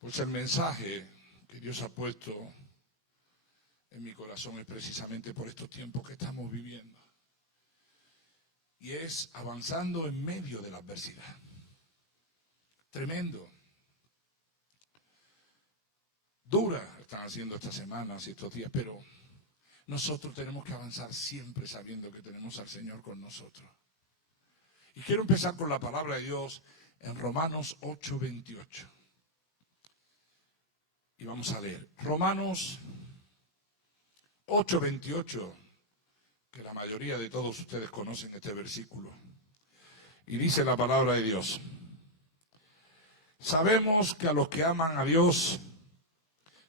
Pues el mensaje que Dios ha puesto en mi corazón es precisamente por estos tiempos que estamos viviendo. Y es avanzando en medio de la adversidad. Tremendo. Dura están haciendo estas semanas y estos días, pero nosotros tenemos que avanzar siempre sabiendo que tenemos al Señor con nosotros. Y quiero empezar con la palabra de Dios en Romanos 8:28. Y vamos a leer Romanos 8:28, que la mayoría de todos ustedes conocen este versículo. Y dice la palabra de Dios: sabemos que a los que aman a Dios,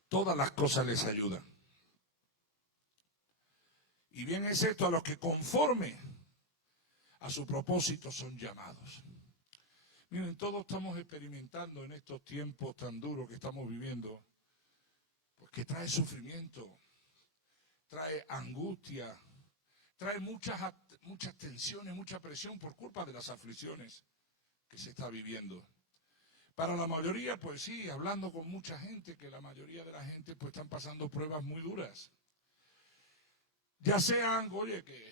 todas las cosas les ayudan. Y bien es esto a los que conforme a su propósito son llamados. Miren, todos estamos experimentando en estos tiempos tan duros que estamos viviendo, porque trae sufrimiento, trae angustia, trae muchas tensiones, mucha presión por culpa de las aflicciones que se está viviendo. Para la mayoría, pues sí, hablando con mucha gente, que la mayoría de la gente pues están pasando pruebas muy duras. Ya sean, oye, que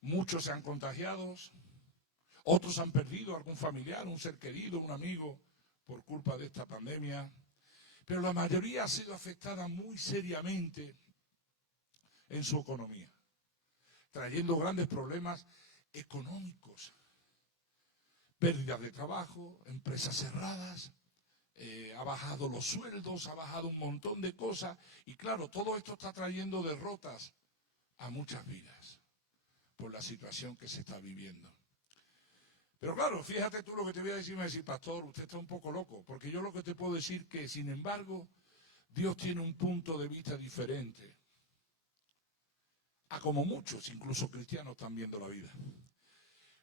muchos se han contagiado, otros han perdido a algún familiar, un ser querido, un amigo, por culpa de esta pandemia. Pero la mayoría ha sido afectada muy seriamente en su economía, trayendo grandes problemas económicos. Pérdidas de trabajo, empresas cerradas, ha bajado los sueldos, ha bajado un montón de cosas. Y claro, todo esto está trayendo derrotas a muchas vidas por la situación que se está viviendo. Pero claro, fíjate tú lo que te voy a decir, me decís, pastor, usted está un poco loco, porque yo lo que te puedo decir que, sin embargo, Dios tiene un punto de vista diferente a como muchos, incluso cristianos, están viendo la vida.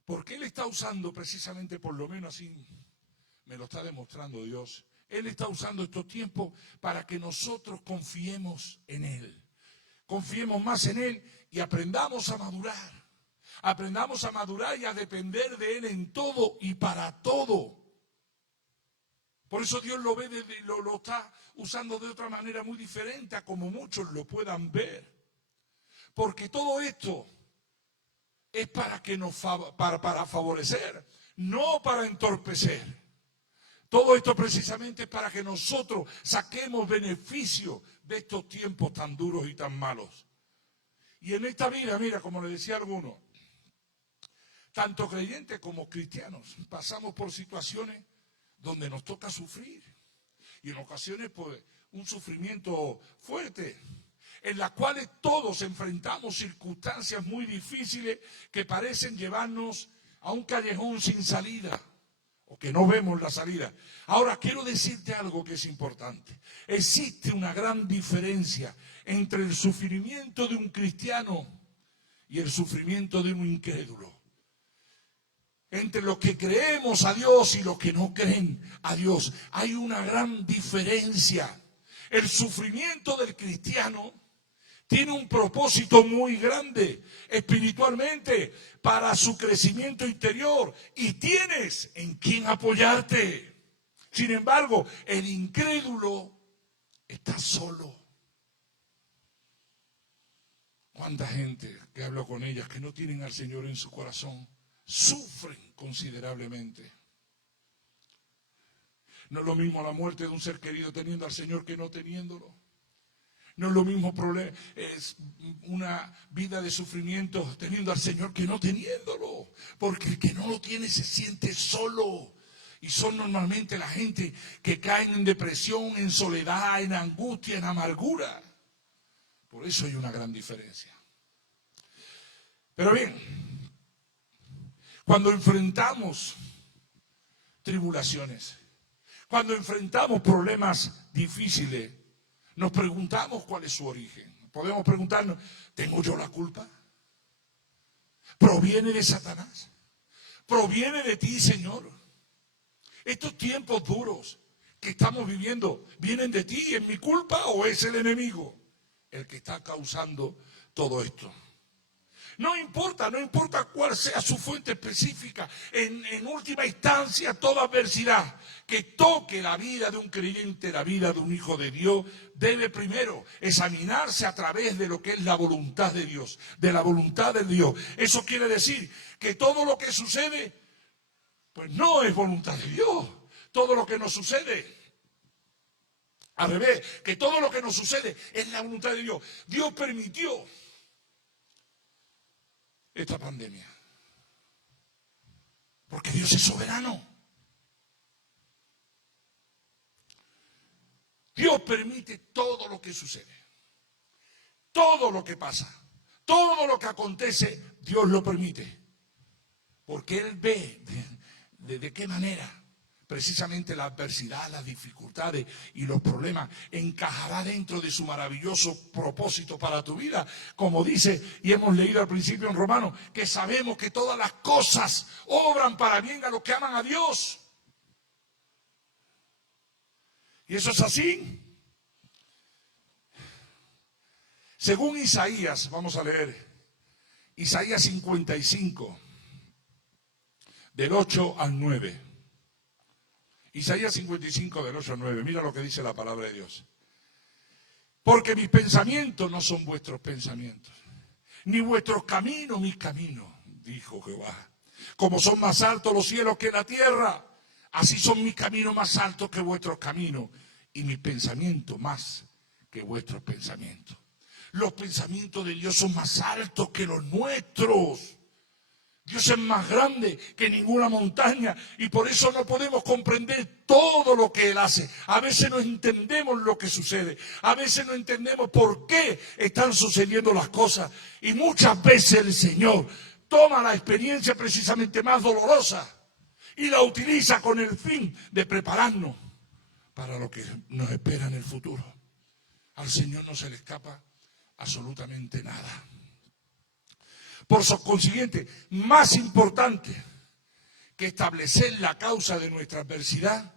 Porque Él está usando precisamente, por lo menos así me lo está demostrando Dios, Él está usando estos tiempos para que nosotros confiemos en Él. Confiemos más en Él y aprendamos a madurar. Aprendamos a madurar y a depender de Él en todo y para todo. Por eso Dios lo ve, lo está usando de otra manera muy diferente a como muchos lo puedan ver. Porque todo esto es para que para favorecer, no para entorpecer. Todo esto precisamente es para que nosotros saquemos beneficio de estos tiempos tan duros y tan malos. Y en esta vida, mira, como le decía a alguno, tanto creyentes como cristianos, pasamos por situaciones donde nos toca sufrir. Y en ocasiones, pues, un sufrimiento fuerte, en las cuales todos enfrentamos circunstancias muy difíciles que parecen llevarnos a un callejón sin salida, o que no vemos la salida. Ahora, quiero decirte algo que es importante. Existe una gran diferencia entre el sufrimiento de un cristiano y el sufrimiento de un incrédulo. Entre los que creemos a Dios y los que no creen a Dios. Hay una gran diferencia. El sufrimiento del cristiano tiene un propósito muy grande espiritualmente para su crecimiento interior y tienes en quién apoyarte. Sin embargo, el incrédulo está solo. ¿Cuánta gente que hablo con ellas que no tienen al Señor en su corazón sufren considerablemente? No es lo mismo la muerte de un ser querido teniendo al Señor que no teniéndolo. No es lo mismo es una vida de sufrimiento teniendo al Señor que no teniéndolo. Porque el que no lo tiene se siente solo. Y son normalmente la gente que caen en depresión, en soledad, en angustia, en amargura. Por eso hay una gran diferencia. Pero bien, cuando enfrentamos tribulaciones, cuando enfrentamos problemas difíciles, nos preguntamos cuál es su origen. Podemos preguntarnos, ¿tengo yo la culpa? ¿Proviene de Satanás? ¿Proviene de ti, Señor? Estos tiempos duros que estamos viviendo, ¿vienen de ti? ¿Es mi culpa o es el enemigo el que está causando todo esto? No importa importa cuál sea su fuente específica, en última instancia toda adversidad que toque la vida de un creyente, la vida de un hijo de Dios, debe primero examinarse a través de lo que es la voluntad de Dios, de la voluntad de Dios. Eso quiere decir que todo lo que sucede, pues no es voluntad de Dios. Todo lo que nos sucede, al revés, que todo lo que nos sucede es la voluntad de Dios. Dios permitió esta pandemia porque Dios es soberano. Dios permite todo lo que sucede, todo lo que pasa, todo lo que acontece, Dios lo permite, porque Él ve de qué manera precisamente la adversidad, las dificultades y los problemas encajará dentro de su maravilloso propósito para tu vida. Como dice, y hemos leído al principio en Romanos, que sabemos que todas las cosas obran para bien a los que aman a Dios. Y eso es así. Según Isaías, vamos a leer, Isaías 55, del 8 al 9. Isaías 55, del 8 al 9. Mira lo que dice la palabra de Dios. Porque mis pensamientos no son vuestros pensamientos, ni vuestros caminos mis caminos, dijo Jehová. Como son más altos los cielos que la tierra, así son mis caminos más altos que vuestros caminos, y mis pensamientos más que vuestros pensamientos. Los pensamientos de Dios son más altos que los nuestros. Dios es más grande que ninguna montaña y por eso no podemos comprender todo lo que Él hace. A veces no entendemos lo que sucede, a veces no entendemos por qué están sucediendo las cosas y muchas veces el Señor toma la experiencia precisamente más dolorosa y la utiliza con el fin de prepararnos para lo que nos espera en el futuro. Al Señor no se le escapa absolutamente nada. Por consiguiente, más importante que establecer la causa de nuestra adversidad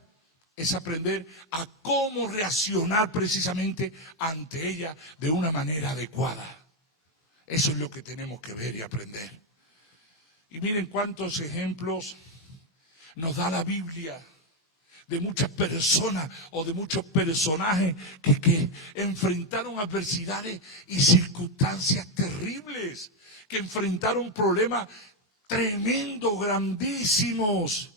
es aprender a cómo reaccionar precisamente ante ella de una manera adecuada. Eso es lo que tenemos que ver y aprender. Y miren cuántos ejemplos nos da la Biblia de muchas personas o de muchos personajes que enfrentaron adversidades y circunstancias terribles, que enfrentaron problemas tremendos, grandísimos,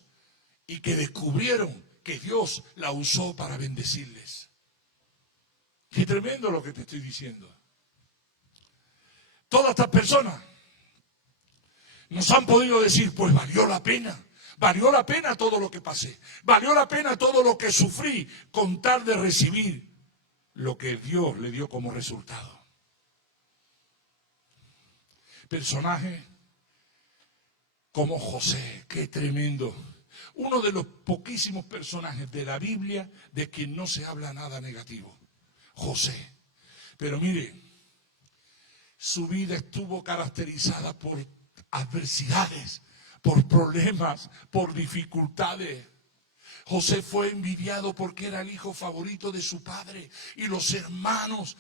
y que descubrieron que Dios la usó para bendecirles. Qué tremendo lo que te estoy diciendo. Todas estas personas nos han podido decir, pues valió la pena todo lo que pasé, valió la pena todo lo que sufrí con tal de recibir lo que Dios le dio como resultado. Personajes como José, qué tremendo. Uno de los poquísimos personajes de la Biblia de quien no se habla nada negativo. José. Pero mire, su vida estuvo caracterizada por adversidades, por problemas, por dificultades. José fue envidiado porque era el hijo favorito de su padre y los hermanos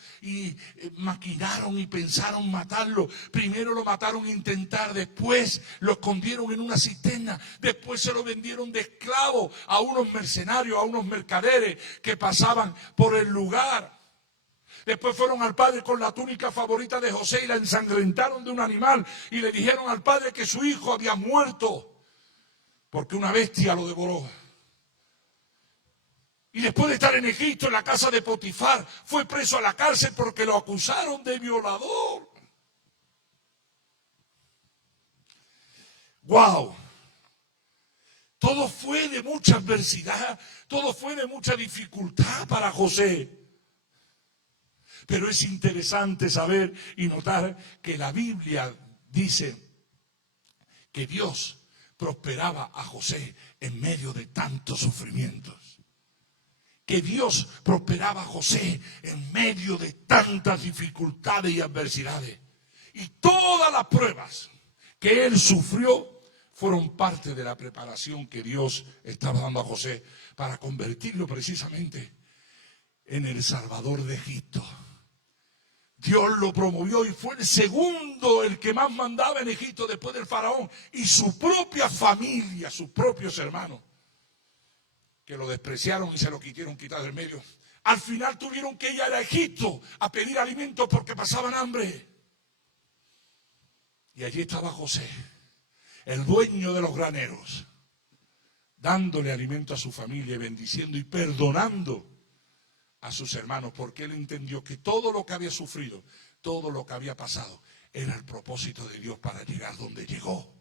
maquinaron y pensaron matarlo. Primero lo mataron a intentar, después lo escondieron en una cisterna, después se lo vendieron de esclavo a unos mercenarios, a unos mercaderes que pasaban por el lugar. Después fueron al padre con la túnica favorita de José y la ensangrentaron de un animal y le dijeron al padre que su hijo había muerto porque una bestia lo devoró. Y después de estar en Egipto, en la casa de Potifar, fue preso a la cárcel porque lo acusaron de violador. ¡Wow! Todo fue de mucha adversidad, todo fue de mucha dificultad para José. Pero es interesante saber y notar que la Biblia dice que Dios prosperaba a José en medio de tantos sufrimientos. Que Dios prosperaba a José en medio de tantas dificultades y adversidades. Y todas las pruebas que él sufrió fueron parte de la preparación que Dios estaba dando a José para convertirlo precisamente en el Salvador de Egipto. Dios lo promovió y fue el segundo, el que más mandaba en Egipto después del faraón. Y su propia familia, sus propios hermanos, que lo despreciaron y se lo quisieron quitar del medio, al final tuvieron que ir a Egipto a pedir alimento porque pasaban hambre. Y allí estaba José, el dueño de los graneros, dándole alimento a su familia, bendiciendo y perdonando a sus hermanos, porque él entendió que todo lo que había sufrido, todo lo que había pasado, era el propósito de Dios para llegar donde llegó.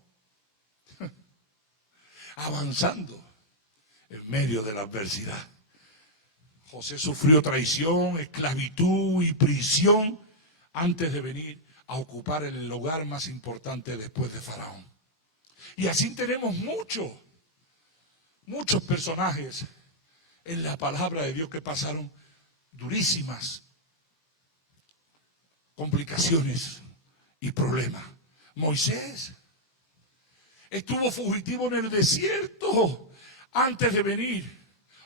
Avanzando en medio de la adversidad. José sufrió traición, esclavitud y prisión antes de venir a ocupar el lugar más importante después de Faraón. Y así tenemos muchos personajes en la palabra de Dios que pasaron durísimas complicaciones y problemas. Moisés estuvo fugitivo en el desierto antes de venir,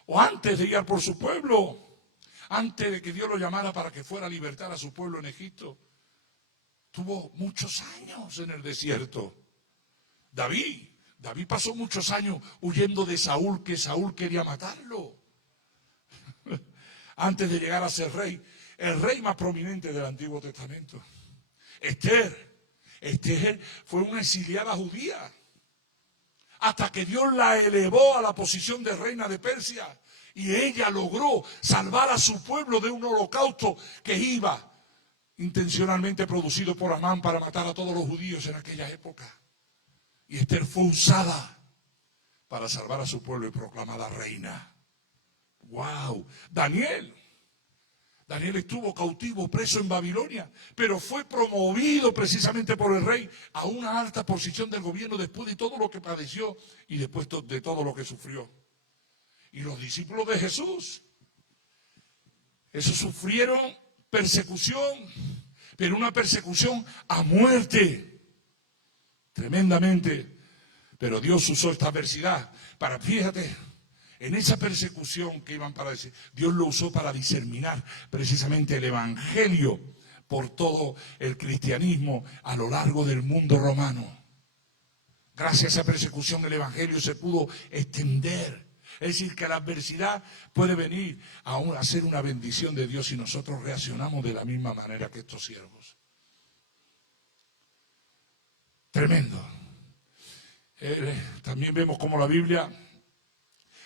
o antes de ir por su pueblo, antes de que Dios lo llamara para que fuera a libertar a su pueblo en Egipto. Tuvo muchos años en el desierto. David pasó muchos años huyendo de Saúl, que Saúl quería matarlo. Antes de llegar a ser rey, el rey más prominente del Antiguo Testamento. Esther fue una exiliada judía, hasta que Dios la elevó a la posición de reina de Persia, y ella logró salvar a su pueblo de un holocausto que iba intencionalmente producido por Amán para matar a todos los judíos en aquella época. Y Esther fue usada para salvar a su pueblo y proclamada reina. ¡Wow! Daniel estuvo cautivo, preso en Babilonia, pero fue promovido precisamente por el rey a una alta posición del gobierno después de todo lo que padeció y después de todo lo que sufrió. Y los discípulos de Jesús, esos sufrieron persecución, pero una persecución a muerte, tremendamente. Pero Dios usó esta adversidad para, fíjate, en esa persecución que iban para decir, Dios lo usó para diseminar precisamente el evangelio por todo el cristianismo a lo largo del mundo romano. Gracias a esa persecución el evangelio se pudo extender. Es decir, que la adversidad puede venir a ser una bendición de Dios si nosotros reaccionamos de la misma manera que estos siervos. Tremendo. También vemos cómo la Biblia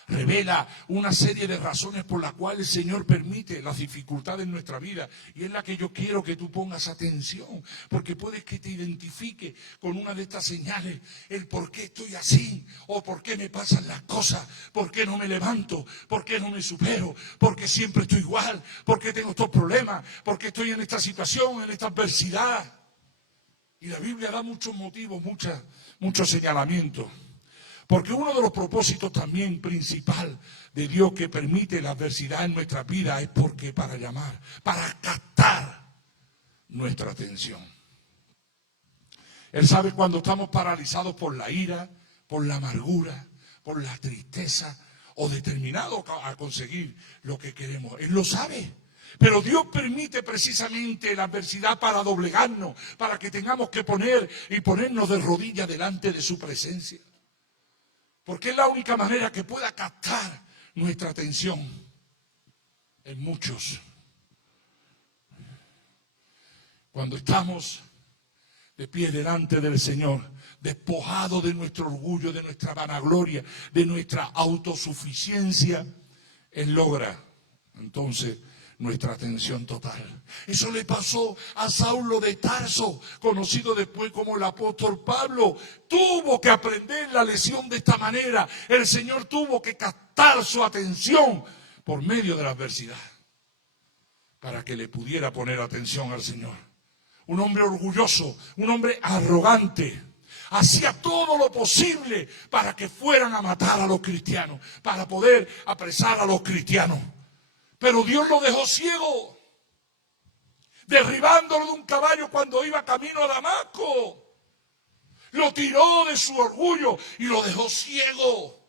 revela una serie de razones por las cuales el Señor permite las dificultades en nuestra vida. Y es la que yo quiero que tú pongas atención, porque puedes que te identifique con una de estas señales, el por qué estoy así, o por qué me pasan las cosas, por qué no me levanto, por qué no me supero, por qué siempre estoy igual, por qué tengo estos problemas, por qué estoy en esta situación, en esta adversidad. Y la Biblia da muchos motivos, muchos señalamientos. Porque uno de los propósitos también principal de Dios que permite la adversidad en nuestra vida es porque para llamar, para captar nuestra atención. Él sabe cuando estamos paralizados por la ira, por la amargura, por la tristeza o determinados a conseguir lo que queremos. Él lo sabe. Pero Dios permite precisamente la adversidad para doblegarnos, para que tengamos que ponernos de rodillas delante de su presencia. Porque es la única manera que pueda captar nuestra atención en muchos. Cuando estamos de pie delante del Señor, despojados de nuestro orgullo, de nuestra vanagloria, de nuestra autosuficiencia, Él logra entonces nuestra atención total. Eso le pasó a Saulo de Tarso, conocido después como el apóstol Pablo. Tuvo que aprender la lección de esta manera. El Señor tuvo que captar su atención por medio de la adversidad para que le pudiera poner atención al Señor. Un hombre orgulloso, un hombre arrogante, hacía todo lo posible para que fueran a matar a los cristianos, para poder apresar a los cristianos. Pero Dios lo dejó ciego, derribándolo de un caballo cuando iba camino a Damasco. Lo tiró de su orgullo y lo dejó ciego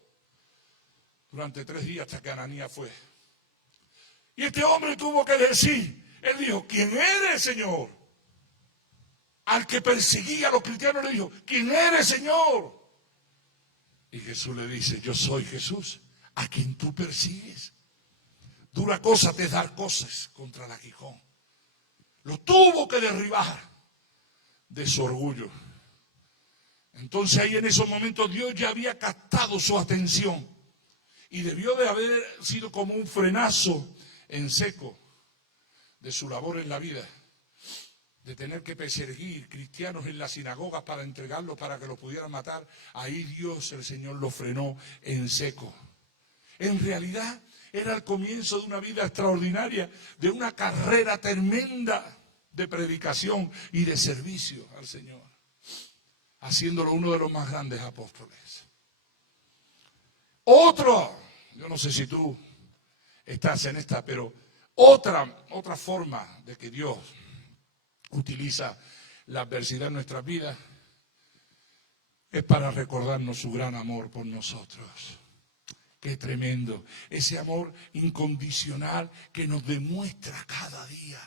durante 3 días hasta que Ananías fue. Y este hombre tuvo que decir, Él dijo, ¿quién eres, Señor? Al que perseguía a los cristianos le dijo, ¿quién eres, Señor? Y Jesús le dice, yo soy Jesús, a quien tú persigues. Dura cosa te es dar cosas contra el aguijón. Lo tuvo que derribar de su orgullo. Entonces ahí en esos momentos Dios ya había captado su atención y debió de haber sido como un frenazo en seco de su labor en la vida, de tener que perseguir cristianos en las sinagogas para entregarlos para que los pudieran matar. Ahí Dios, el Señor, lo frenó en seco. En realidad era el comienzo de una vida extraordinaria, de una carrera tremenda de predicación y de servicio al Señor, haciéndolo uno de los más grandes apóstoles. Otro, yo no sé si tú estás en esta, pero otra forma de que Dios utiliza la adversidad en nuestras vidas es para recordarnos su gran amor por nosotros. Qué tremendo, ese amor incondicional que nos demuestra cada día.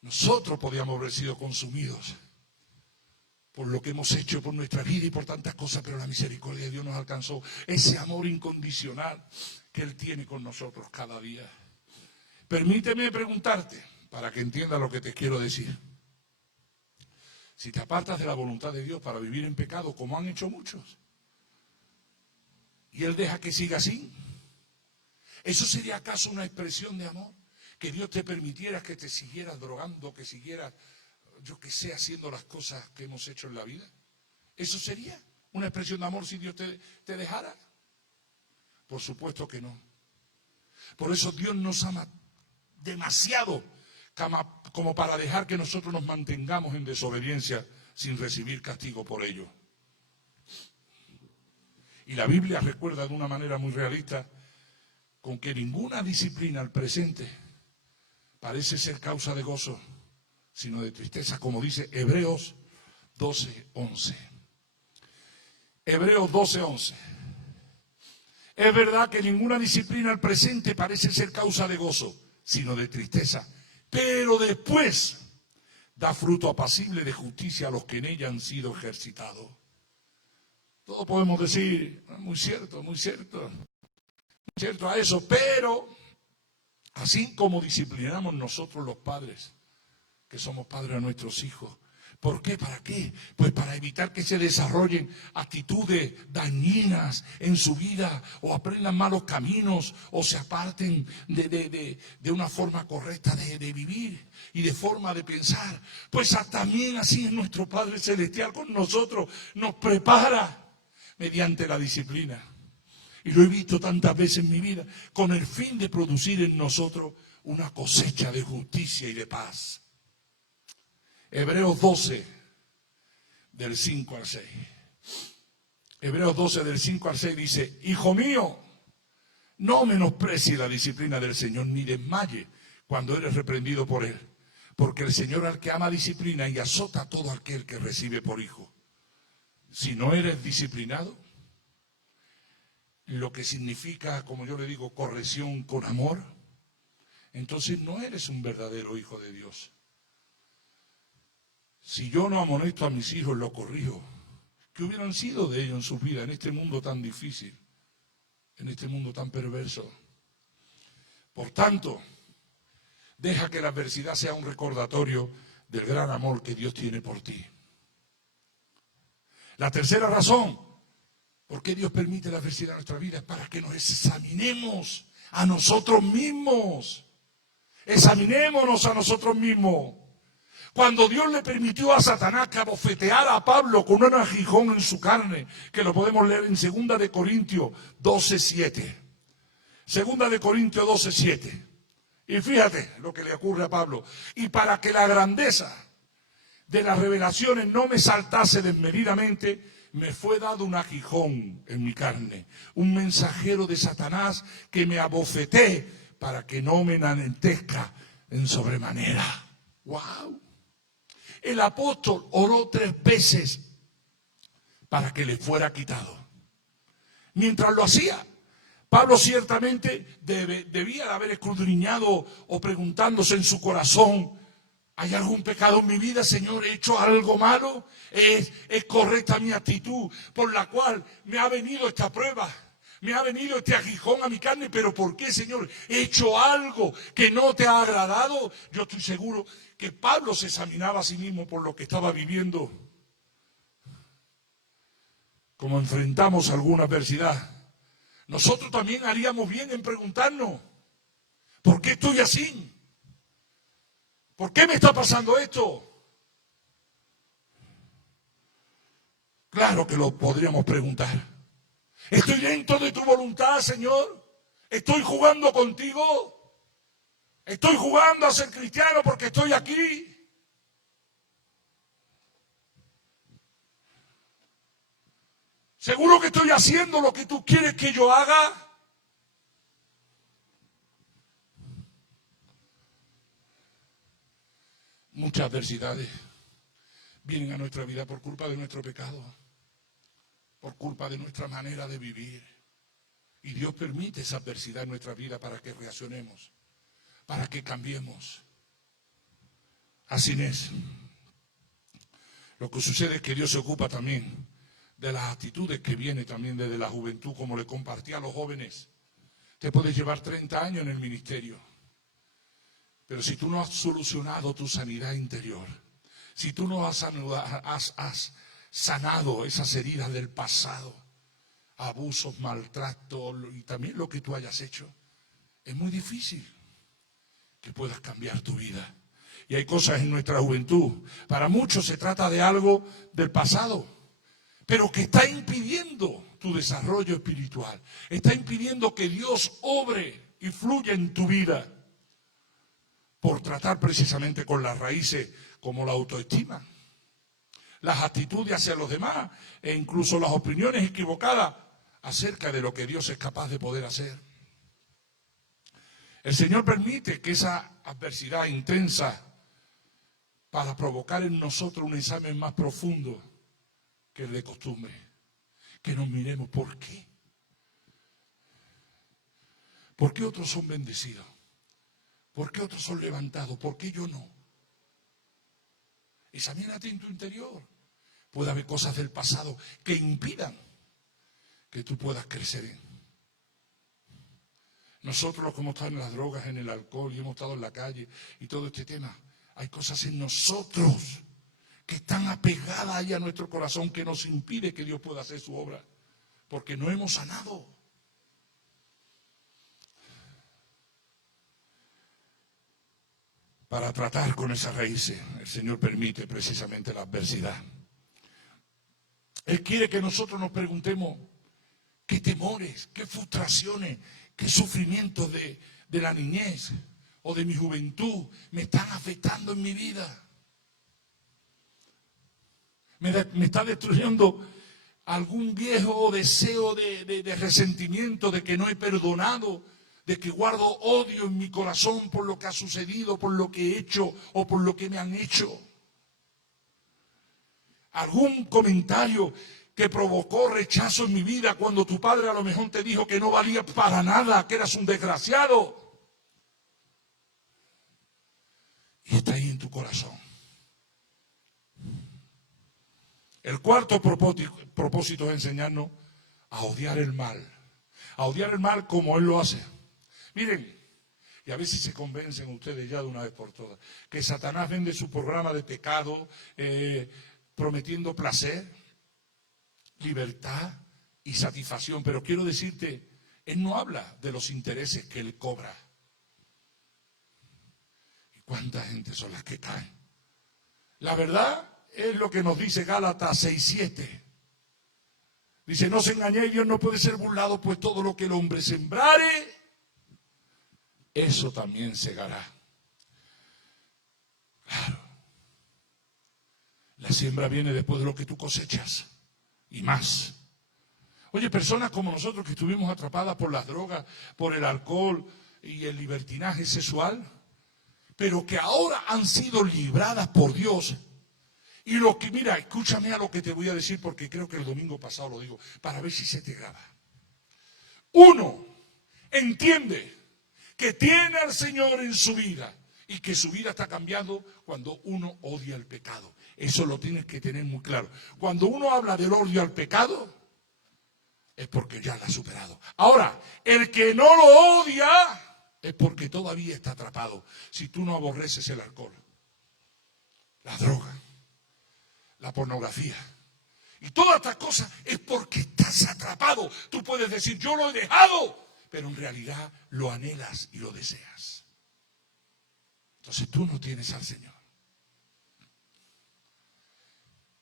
Nosotros podíamos haber sido consumidos por lo que hemos hecho por nuestra vida y por tantas cosas, pero la misericordia de Dios nos alcanzó. Ese amor incondicional que Él tiene con nosotros cada día. Permíteme preguntarte, para que entiendas lo que te quiero decir. Si te apartas de la voluntad de Dios para vivir en pecado, como han hecho muchos, y Él deja que siga así, ¿eso sería acaso una expresión de amor? Que Dios te permitiera que te siguieras drogando, que siguieras, yo que sé, haciendo las cosas que hemos hecho en la vida. ¿Eso sería una expresión de amor si Dios te dejara? Por supuesto que no. Por eso Dios nos ama demasiado como para dejar que nosotros nos mantengamos en desobediencia sin recibir castigo por ello. Y la Biblia recuerda de una manera muy realista con que ninguna disciplina al presente parece ser causa de gozo, sino de tristeza, como dice Hebreos 12:11. Hebreos 12:11. Es verdad que ninguna disciplina al presente parece ser causa de gozo, sino de tristeza, pero después da fruto apacible de justicia a los que en ella han sido ejercitados. Todos podemos decir, muy cierto, muy cierto, muy cierto a eso, pero así como disciplinamos nosotros los padres, que somos padres de nuestros hijos. ¿Por qué? ¿Para qué? Pues para evitar que se desarrollen actitudes dañinas en su vida, o aprendan malos caminos, o se aparten de una forma correcta de vivir y de forma de pensar. Pues también así es nuestro Padre Celestial con nosotros, nos prepara mediante la disciplina. Y lo he visto tantas veces en mi vida, con el fin de producir en nosotros una cosecha de justicia y de paz. Hebreos 12, del 5 al 6. Hebreos 12, del 5 al 6 dice, hijo mío, no menosprecies la disciplina del Señor, ni desmaye cuando eres reprendido por Él. Porque el Señor al que ama disciplina y azota a todo aquel que recibe por hijo. Si no eres disciplinado, lo que significa, como yo le digo, corrección con amor, entonces no eres un verdadero hijo de Dios. Si yo no amonesto a mis hijos, lo corrijo, ¿qué hubieran sido de ellos en su vida en este mundo tan difícil, en este mundo tan perverso? Por tanto, deja que la adversidad sea un recordatorio del gran amor que Dios tiene por ti. La tercera razón por qué Dios permite la adversidad en nuestra vida es para que nos examinemos a nosotros mismos. Examinémonos a nosotros mismos. Cuando Dios le permitió a Satanás que abofeteara a Pablo con un aguijón en su carne, que lo podemos leer en 2 de Corintios 12:7. 2 de Corintios 12:7. Y fíjate lo que le ocurre a Pablo. Y para que la grandeza de las revelaciones no me saltase desmedidamente, me fue dado un aguijón en mi carne, un mensajero de Satanás que me abofeté para que no me enaltezca en sobremanera. ¡Wow! El apóstol oró 3 veces para que le fuera quitado. Mientras lo hacía, Pablo ciertamente debía de haber escudriñado o preguntándose en su corazón: ¿hay algún pecado en mi vida, Señor? ¿He hecho algo malo? ¿Es correcta mi actitud por la cual me ha venido esta prueba? Me ha venido este aguijón a mi carne, pero ¿por qué, Señor? ¿He hecho algo que no te ha agradado? Yo estoy seguro que Pablo se examinaba a sí mismo por lo que estaba viviendo. Como enfrentamos alguna adversidad, nosotros también haríamos bien en preguntarnos: ¿por qué estoy así? ¿Por qué me está pasando esto? Claro que lo podríamos preguntar. ¿Estoy dentro de tu voluntad, Señor? ¿Estoy jugando contigo? ¿Estoy jugando a ser cristiano porque estoy aquí? ¿Seguro que estoy haciendo lo que tú quieres que yo haga? Muchas adversidades vienen a nuestra vida por culpa de nuestro pecado, por culpa de nuestra manera de vivir. Y Dios permite esa adversidad en nuestra vida para que reaccionemos, para que cambiemos. Así es. Lo que sucede es que Dios se ocupa también de las actitudes que vienen también desde la juventud, como le compartí a los jóvenes. Te puedes llevar 30 años en el ministerio, pero si tú no has solucionado tu sanidad interior, si tú no has sanado esas heridas del pasado, abusos, maltratos y también lo que tú hayas hecho, es muy difícil que puedas cambiar tu vida. Y hay cosas en nuestra juventud, para muchos se trata de algo del pasado, pero que está impidiendo tu desarrollo espiritual, está impidiendo que Dios obre y fluya en tu vida, por tratar precisamente con las raíces como la autoestima, las actitudes hacia los demás e incluso las opiniones equivocadas acerca de lo que Dios es capaz de poder hacer. El Señor permite que esa adversidad intensa para provocar en nosotros un examen más profundo que el de costumbre, que nos miremos ¿por qué? ¿Por qué otros son bendecidos? ¿Por qué otros son levantados? ¿Por qué yo no? Examínate en tu interior. Puede haber cosas del pasado que impidan que tú puedas crecer en. Nosotros los que hemos estado en las drogas, en el alcohol y hemos estado en la calle y todo este tema, hay cosas en nosotros que están apegadas ahí a nuestro corazón que nos impide que Dios pueda hacer su obra, porque no hemos sanado. Para tratar con esas raíces, el Señor permite precisamente la adversidad. Él quiere que nosotros nos preguntemos qué temores, qué frustraciones, qué sufrimientos de la niñez o de mi juventud me están afectando en mi vida. Me está destruyendo algún viejo deseo de resentimiento, de que no he perdonado, de que guardo odio en mi corazón por lo que ha sucedido, por lo que he hecho o por lo que me han hecho. Algún comentario que provocó rechazo en mi vida cuando tu padre a lo mejor te dijo que no valía para nada, que eras un desgraciado. Y está ahí en tu corazón. El cuarto propósito es enseñarnos a odiar el mal. A odiar el mal como Él lo hace. Miren, y a ver si se convencen ustedes ya de una vez por todas, que Satanás vende su programa de pecado prometiendo placer, libertad y satisfacción. Pero quiero decirte, Él no habla de los intereses que Él cobra. ¿Y cuánta gente son las que caen? La verdad es lo que nos dice Gálatas 6:7. Dice, no os engañéis, Dios no puede ser burlado, pues todo lo que el hombre sembrare, eso también segará. Claro. La siembra viene después de lo que tú cosechas. Y más. Oye, personas como nosotros que estuvimos atrapadas por las drogas, por el alcohol y el libertinaje sexual, pero que ahora han sido libradas por Dios. Y lo que, mira, escúchame a lo que te voy a decir, porque creo que el domingo pasado lo digo, para ver si se te graba. Uno, entiende que tiene al Señor en su vida y que su vida está cambiando cuando uno odia el pecado. Eso lo tienes que tener muy claro. Cuando uno habla del odio al pecado, es porque ya lo ha superado. Ahora, el que no lo odia es porque todavía está atrapado. Si tú no aborreces el alcohol, la droga, la pornografía y todas estas cosas, es porque estás atrapado. Tú puedes decir, yo lo he dejado, pero en realidad lo anhelas y lo deseas. Entonces tú no tienes al Señor.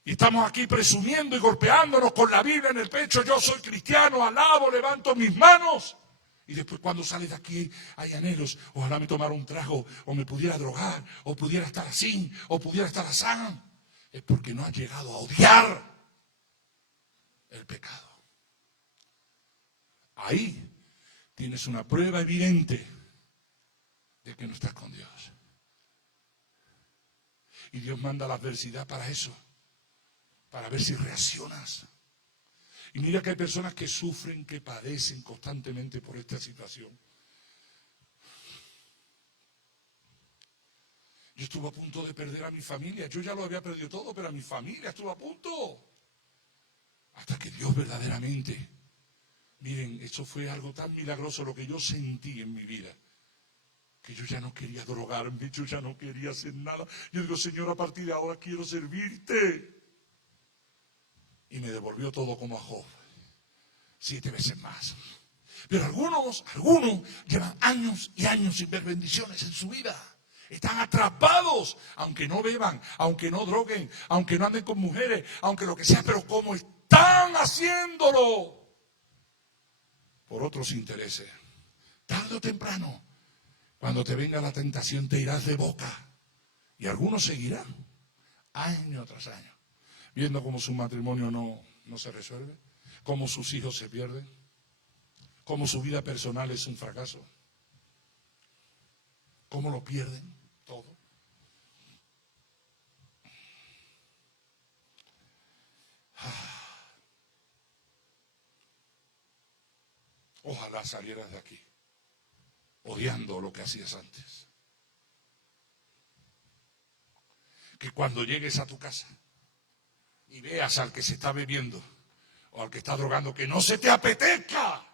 Y estamos aquí presumiendo y golpeándonos con la Biblia en el pecho. Yo soy cristiano, alabo, levanto mis manos. Y después cuando sales de aquí hay anhelos. Ojalá me tomara un trago, o me pudiera drogar, o pudiera estar así, o pudiera estar así. Es porque no has llegado a odiar el pecado. Ahí tienes una prueba evidente de que no estás con Dios. Y Dios manda la adversidad para eso, para ver si reaccionas. Y mira que hay personas que sufren, que padecen constantemente por esta situación. Yo estuve a punto de perder a mi familia. Yo ya lo había perdido todo, pero a mi familia estuve a punto. Hasta que Dios verdaderamente, miren, eso fue algo tan milagroso lo que yo sentí en mi vida, que yo ya no quería drogarme, yo ya no quería hacer nada. Yo digo, Señor, a partir de ahora quiero servirte. Y me devolvió todo como a Job, 7 veces más. Pero algunos llevan años y años sin ver bendiciones en su vida. Están atrapados, aunque no beban, aunque no droguen, aunque no anden con mujeres, aunque lo que sea, pero como están haciéndolo por otros intereses. Tarde o temprano, cuando te venga la tentación, te irás de boca. Y algunos seguirán, año tras año, viendo cómo su matrimonio no se resuelve, cómo sus hijos se pierden, cómo su vida personal es un fracaso, cómo lo pierden todo. Ojalá salieras de aquí odiando lo que hacías antes. Que cuando llegues a tu casa y veas al que se está bebiendo o al que está drogando, que no se te apetezca,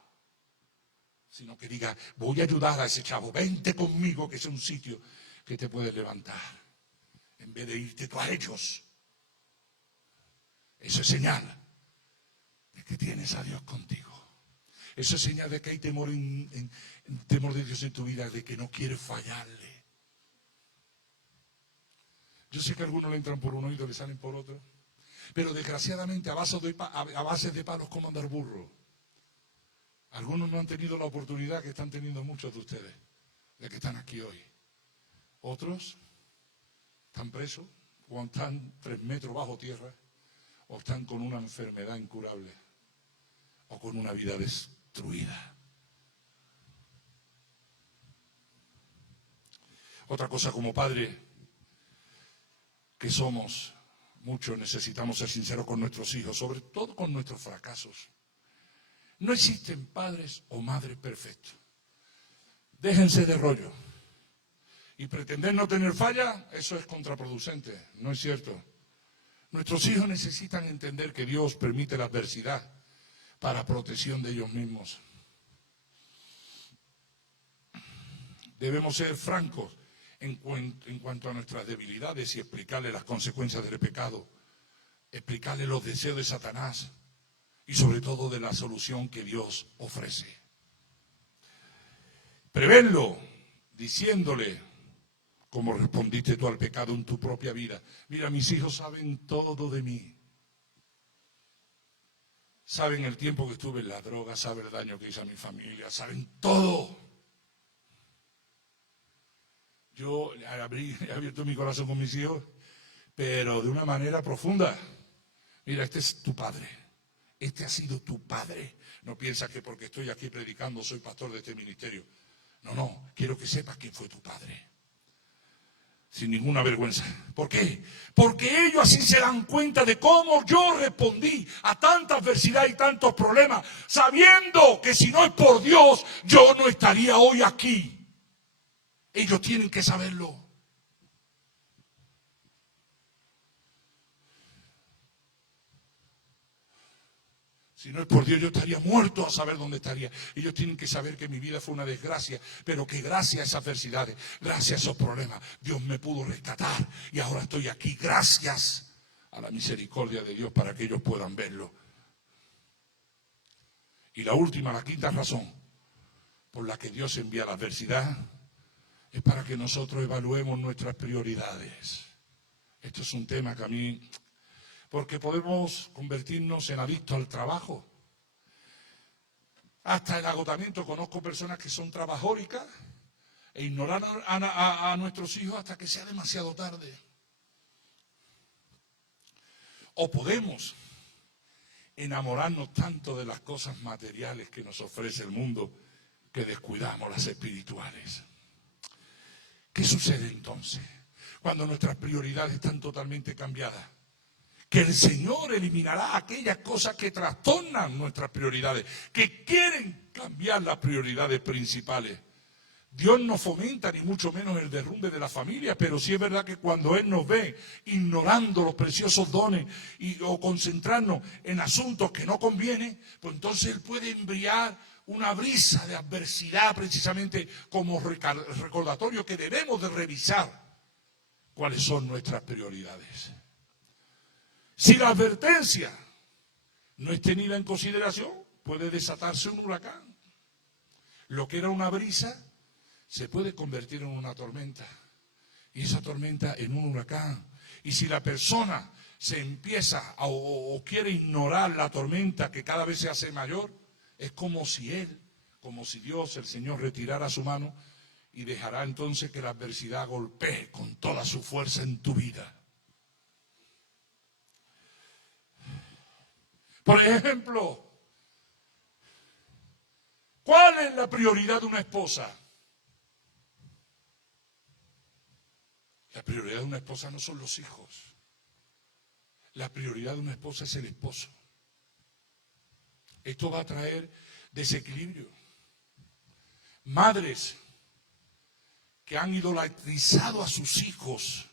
sino que diga, voy a ayudar a ese chavo, vente conmigo, que es un sitio que te puedes levantar, en vez de irte tú a ellos. Eso es señal de que tienes a Dios contigo. Eso es señal de que hay temor temor de Dios en tu vida, de que no quieres fallarle. Yo sé que algunos le entran por un oído y le salen por otro, pero desgraciadamente a base de palos como andar burro. Algunos no han tenido la oportunidad que están teniendo muchos de ustedes, de que están aquí hoy. Otros están presos, o están 3 metros bajo tierra, o están con una enfermedad incurable, o con una vida destruida. Otra cosa, como padre que somos, muchos necesitamos ser sinceros con nuestros hijos, sobre todo con nuestros fracasos. No existen padres o madres perfectos. Déjense de rollo. Y pretender no tener falla, eso es contraproducente, no es cierto. Nuestros hijos necesitan entender que Dios permite la adversidad para protección de ellos mismos. Debemos ser francos en cuanto a nuestras debilidades y explicarle las consecuencias del pecado, explicarle los deseos de Satanás y sobre todo de la solución que Dios ofrece. Prevenlo diciéndole, como respondiste tú al pecado en tu propia vida. Mira, mis hijos saben todo de mí. Saben el tiempo que estuve en la droga, saben el daño que hice a mi familia, saben todo. Yo he abierto mi corazón con mis hijos, pero de una manera profunda. Mira, este es tu padre. Este ha sido tu padre. No piensas que porque estoy aquí predicando soy pastor de este ministerio. No, quiero que sepas quién fue tu padre. sin ninguna vergüenza. ¿Por qué? Porque ellos así se dan cuenta de cómo yo respondí a tanta adversidad y tantos problemas, sabiendo que si no es por Dios, yo no estaría hoy aquí. Ellos tienen que saberlo. Si no es por Dios, yo estaría muerto a saber dónde estaría. Ellos tienen que saber que mi vida fue una desgracia, pero que gracias a esas adversidades, gracias a esos problemas, Dios me pudo rescatar y ahora estoy aquí. Gracias a la misericordia de Dios para que ellos puedan verlo. Y la última, la quinta razón por la que Dios envía la adversidad es para que nosotros evaluemos nuestras prioridades. Esto es un tema que a mí... Porque podemos convertirnos en adictos al trabajo. Hasta el agotamiento. Conozco personas que son trabajóricas e ignoran a nuestros hijos hasta que sea demasiado tarde. O podemos enamorarnos tanto de las cosas materiales que nos ofrece el mundo que descuidamos las espirituales. ¿Qué sucede entonces cuando nuestras prioridades están totalmente cambiadas? Que el Señor eliminará aquellas cosas que trastornan nuestras prioridades, que quieren cambiar las prioridades principales. Dios no fomenta ni mucho menos el derrumbe de la familia, pero sí es verdad que cuando Él nos ve ignorando los preciosos dones o concentrarnos en asuntos que no convienen, pues entonces Él puede enviar una brisa de adversidad precisamente como recordatorio que debemos de revisar cuáles son nuestras prioridades. Si la advertencia no es tenida en consideración, puede desatarse un huracán. Lo que era una brisa se puede convertir en una tormenta. Y esa tormenta en un huracán. Y si la persona se empieza o quiere ignorar la tormenta que cada vez se hace mayor, es como si Dios, el Señor, retirara su mano y dejará entonces que la adversidad golpee con toda su fuerza en tu vida. Por ejemplo, ¿cuál es la prioridad de una esposa? La prioridad de una esposa no son los hijos. La prioridad de una esposa es el esposo. Esto va a traer desequilibrio. Madres que han idolatrizado a sus hijos.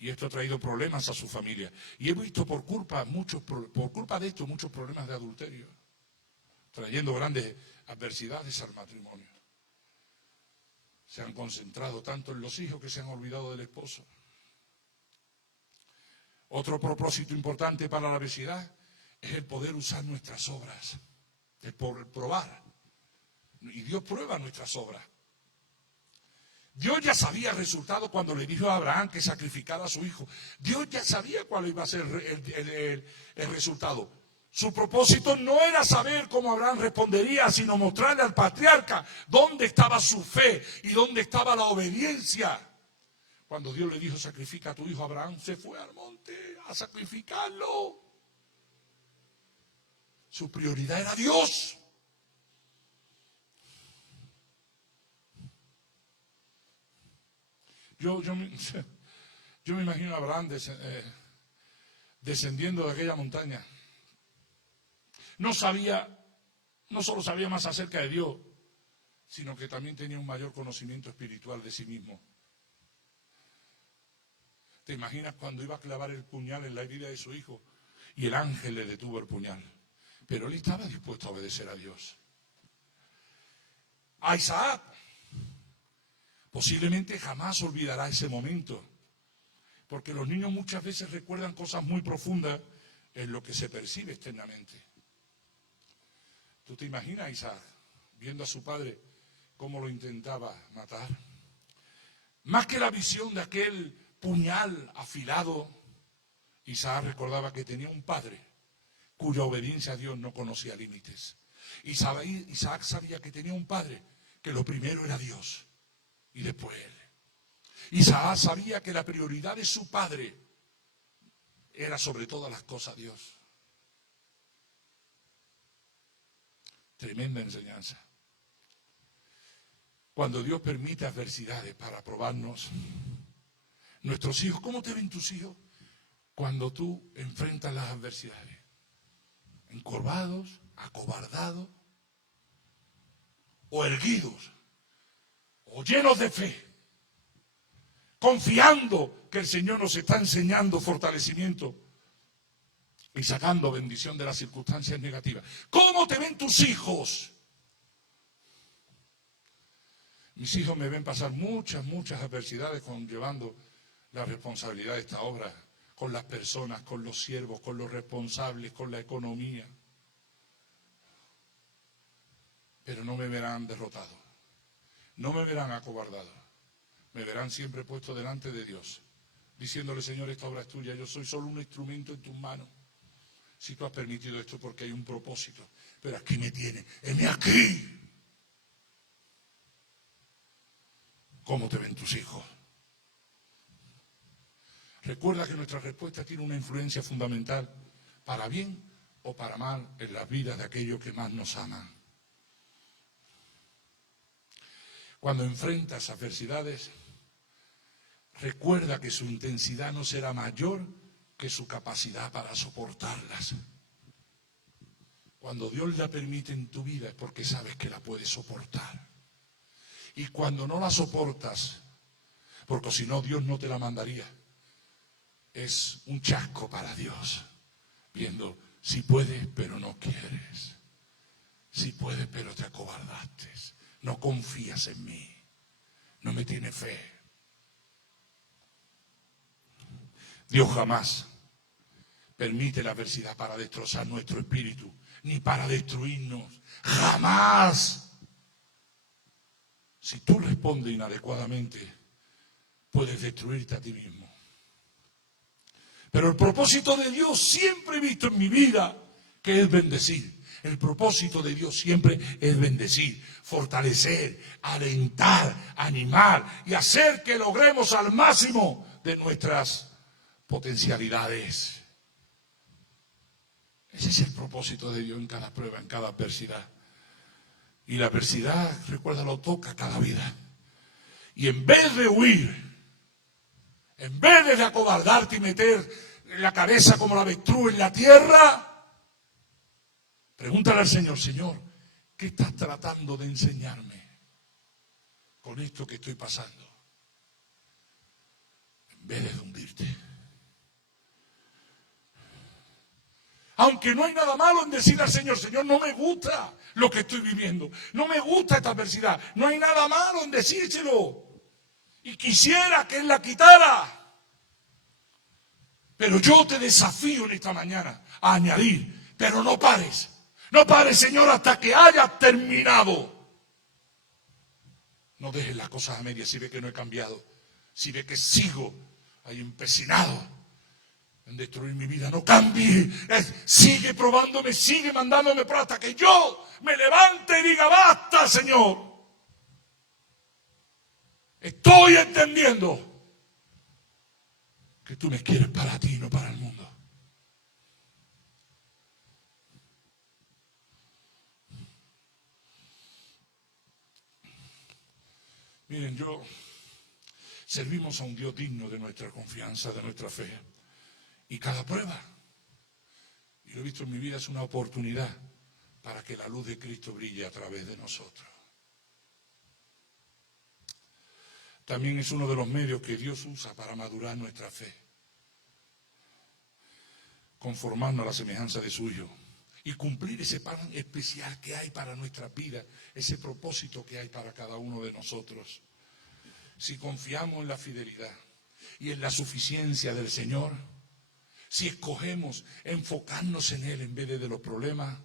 Y esto ha traído problemas a su familia. Y he visto por culpa de esto muchos problemas de adulterio, trayendo grandes adversidades al matrimonio. Se han concentrado tanto en los hijos que se han olvidado del esposo. Otro propósito importante para la adversidad es el poder usar nuestras obras, el probar. Y Dios prueba nuestras obras. Dios ya sabía el resultado cuando le dijo a Abraham que sacrificara a su hijo. Dios ya sabía cuál iba a ser el resultado. Su propósito no era saber cómo Abraham respondería, sino mostrarle al patriarca dónde estaba su fe y dónde estaba la obediencia. Cuando Dios le dijo, sacrifica a tu hijo, Abraham se fue al monte a sacrificarlo. Su prioridad era Dios. Yo me imagino a Abraham descendiendo de aquella montaña. No solo sabía más acerca de Dios, sino que también tenía un mayor conocimiento espiritual de sí mismo. ¿Te imaginas cuando iba a clavar el puñal en la herida de su hijo y el ángel le detuvo el puñal? Pero él estaba dispuesto a obedecer a Dios. A Isaac. Posiblemente jamás olvidará ese momento, porque los niños muchas veces recuerdan cosas muy profundas en lo que se percibe externamente. ¿Tú te imaginas a Isaac viendo a su padre cómo lo intentaba matar? Más que la visión de aquel puñal afilado, Isaac recordaba que tenía un padre cuya obediencia a Dios no conocía límites. Isaac sabía que tenía un padre que lo primero era Dios. Y después él. Isaac sabía que la prioridad de su padre era sobre todas las cosas Dios. Tremenda enseñanza. Cuando Dios permite adversidades para probarnos, Nuestros hijos, ¿cómo te ven tus hijos cuando tú enfrentas las adversidades? ¿Encorvados, acobardados, o erguidos, o llenos de fe, confiando que el Señor nos está enseñando fortalecimiento y sacando bendición de las circunstancias negativas? ¿Cómo te ven tus hijos? Mis hijos me ven pasar muchas adversidades llevando la responsabilidad de esta obra, con las personas, con los siervos, con los responsables, con la economía. Pero no me verán derrotado, no me verán acobardado, me verán siempre puesto delante de Dios, diciéndole: Señor, esta obra es tuya, yo soy solo un instrumento en tus manos. Si tú has permitido esto porque hay un propósito, pero aquí me tienes, heme aquí. ¿Cómo te ven tus hijos? Recuerda que nuestra respuesta tiene una influencia fundamental, para bien o para mal, en las vidas de aquellos que más nos aman. Cuando enfrentas adversidades, recuerda que su intensidad no será mayor que su capacidad para soportarlas. Cuando Dios la permite en tu vida es porque sabes que la puedes soportar. Y cuando no la soportas, porque si no Dios no te la mandaría, es un chasco para Dios, viendo si puedes pero no quieres, si puedes pero te acobardaste, no confías en mí, no me tienes fe. Dios jamás permite la adversidad para destrozar nuestro espíritu, ni para destruirnos, jamás. Si tú respondes inadecuadamente, puedes destruirte a ti mismo. Pero el propósito de Dios siempre he visto en mi vida que es bendecir. El propósito de Dios siempre es bendecir, fortalecer, alentar, animar y hacer que logremos al máximo de nuestras potencialidades. Ese es el propósito de Dios en cada prueba, en cada adversidad. Y la adversidad, recuerda, lo toca cada vida. Y en vez de huir, en vez de acobardarte y meter la cabeza como la avestruz en la tierra, pregúntale al Señor: Señor, ¿qué estás tratando de enseñarme con esto que estoy pasando? En vez de hundirte. Aunque no hay nada malo en decir al Señor: Señor, no me gusta lo que estoy viviendo, no me gusta esta adversidad, no hay nada malo en decírselo. Y quisiera que Él la quitara. Pero yo te desafío en esta mañana a añadir: pero no pares. No pares, Señor, hasta que hayas terminado. No dejes las cosas a medias. Si ve que no he cambiado, si ve que sigo ahí empecinado en destruir mi vida, no cambie. Sigue probándome, sigue mandándome pruebas hasta que yo me levante y diga: basta, Señor. Estoy entendiendo que tú me quieres para ti y no para el mundo. Miren, servimos a un Dios digno de nuestra confianza, de nuestra fe. Y cada prueba, y lo he visto en mi vida, es una oportunidad para que la luz de Cristo brille a través de nosotros. También es uno de los medios que Dios usa para madurar nuestra fe, conformarnos a la semejanza de su Hijo y cumplir ese plan especial que hay para nuestra vida, ese propósito que hay para cada uno de nosotros. Si confiamos en la fidelidad y en la suficiencia del Señor, si escogemos enfocarnos en Él en vez de los problemas,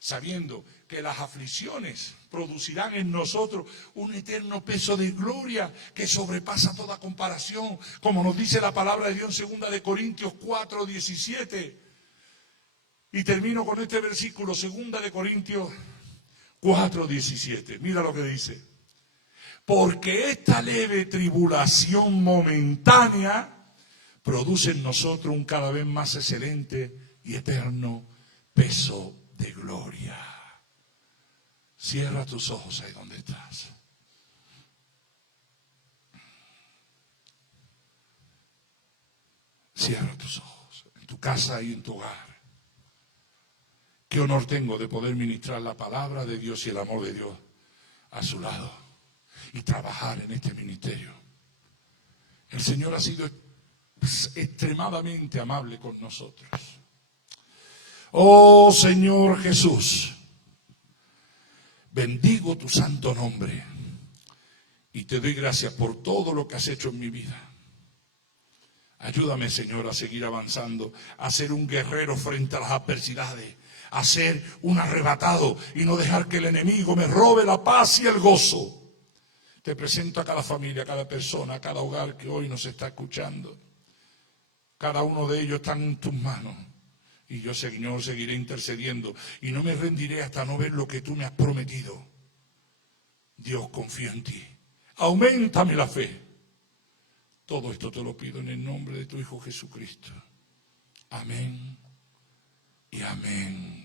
sabiendo que las aflicciones producirán en nosotros un eterno peso de gloria que sobrepasa toda comparación, como nos dice la palabra de Dios en 2 Corintios 4:17. Y termino con este versículo, 2 Corintios 4:17. Mira lo que dice: porque esta leve tribulación momentánea produce en nosotros un cada vez más excelente y eterno peso de gloria. Cierra tus ojos ahí donde estás. Cierra tus ojos, en tu casa y en tu hogar. Qué honor tengo de poder ministrar la palabra de Dios y el amor de Dios a su lado y trabajar en este ministerio. El Señor ha sido extremadamente amable con nosotros. Oh Señor Jesús, bendigo tu santo nombre y te doy gracias por todo lo que has hecho en mi vida. Ayúdame, Señor, a seguir avanzando, a ser un guerrero frente a las adversidades, a ser un arrebatado y no dejar que el enemigo me robe la paz y el gozo. Te presento a cada familia, a cada persona, a cada hogar que hoy nos está escuchando. Cada uno de ellos está en tus manos. Y yo, Señor, seguiré intercediendo y no me rendiré hasta no ver lo que tú me has prometido. Dios, confío en ti. Auméntame la fe. Todo esto te lo pido en el nombre de tu Hijo Jesucristo. Amén y amén.